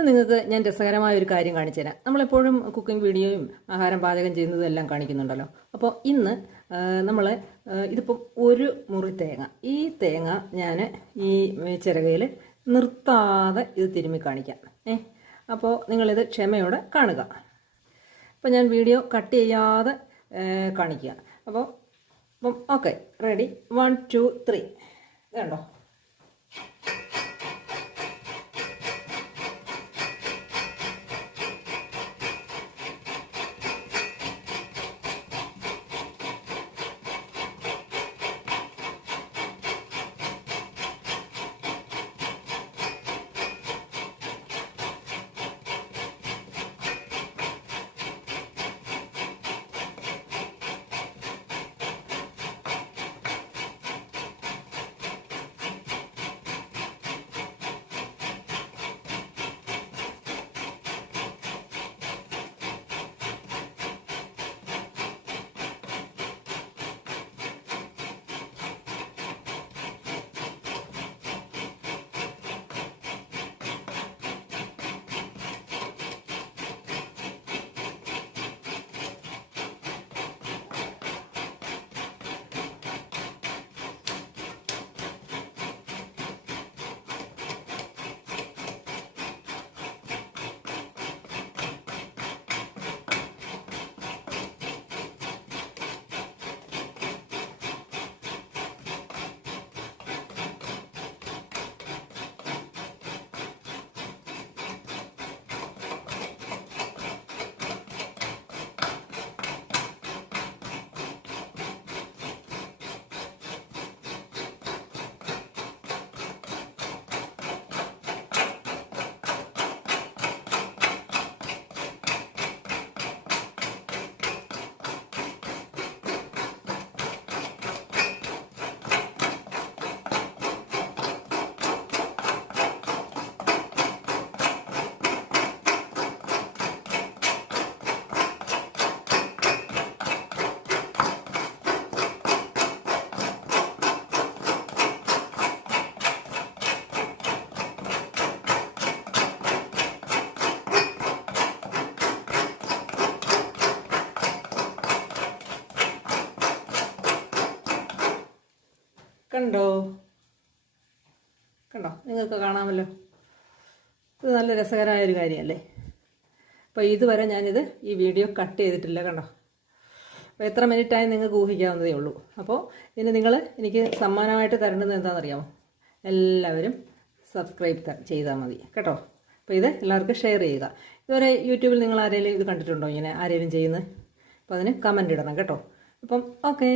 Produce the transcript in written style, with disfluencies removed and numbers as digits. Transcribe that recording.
ഇന്ന് നിങ്ങൾക്ക് ഞാൻ രസകരമായ ഒരു കാര്യം കാണിച്ചു തരാം. നമ്മളെപ്പോഴും കുക്കിംഗ് വീഡിയോയും ആഹാരം പാചകം ചെയ്യുന്നതും എല്ലാം കാണിക്കുന്നുണ്ടല്ലോ. അപ്പോൾ ഇന്ന് നമ്മൾ ഇതിപ്പം ഒരു മുറി തേങ്ങ, ഈ തേങ്ങ ഞാൻ ഈ ചിരകയിൽ നിർത്താതെ ഇത് തിരുമ്മി കാണിക്കാം. അപ്പോൾ നിങ്ങളിത് ക്ഷമയോടെ കാണുക. അപ്പോൾ ഞാൻ വീഡിയോ കട്ട് ചെയ്യാതെ കാണിക്കുക. അപ്പം ഓക്കെ, റെഡി, 1 2 3. ഇതുണ്ടോ? കണ്ടോ കണ്ടോ നിങ്ങൾക്ക് കാണാമല്ലോ. ഇത് നല്ല രസകരമായ ഒരു കാര്യമല്ലേ. അപ്പോൾ ഇതുവരെ ഞാനിത് ഈ വീഡിയോ കട്ട് ചെയ്തിട്ടില്ല. കണ്ടോ, അപ്പോൾ എത്ര മിനിറ്റായി നിങ്ങൾക്ക് ഊഹിക്കാവുന്നതേ ഉള്ളൂ. അപ്പോൾ ഇനി നിങ്ങൾ എനിക്ക് സമ്മാനമായിട്ട് തരേണ്ടത് എന്താണെന്നറിയാമോ? എല്ലാവരും സബ്സ്ക്രൈബ് ചെയ്താൽ മതി കേട്ടോ. അപ്പോൾ ഇത് എല്ലാവർക്കും ഷെയർ ചെയ്യുക. ഇതുവരെ യൂട്യൂബിൽ നിങ്ങൾ ആരെങ്കിലും ഇത് കണ്ടിട്ടുണ്ടോ ഇങ്ങനെ ആരെങ്കിലും ചെയ്യുന്നത്? അപ്പോൾ അതിന് കമൻ്റ് ഇടണം കേട്ടോ. അപ്പം ഓക്കെ.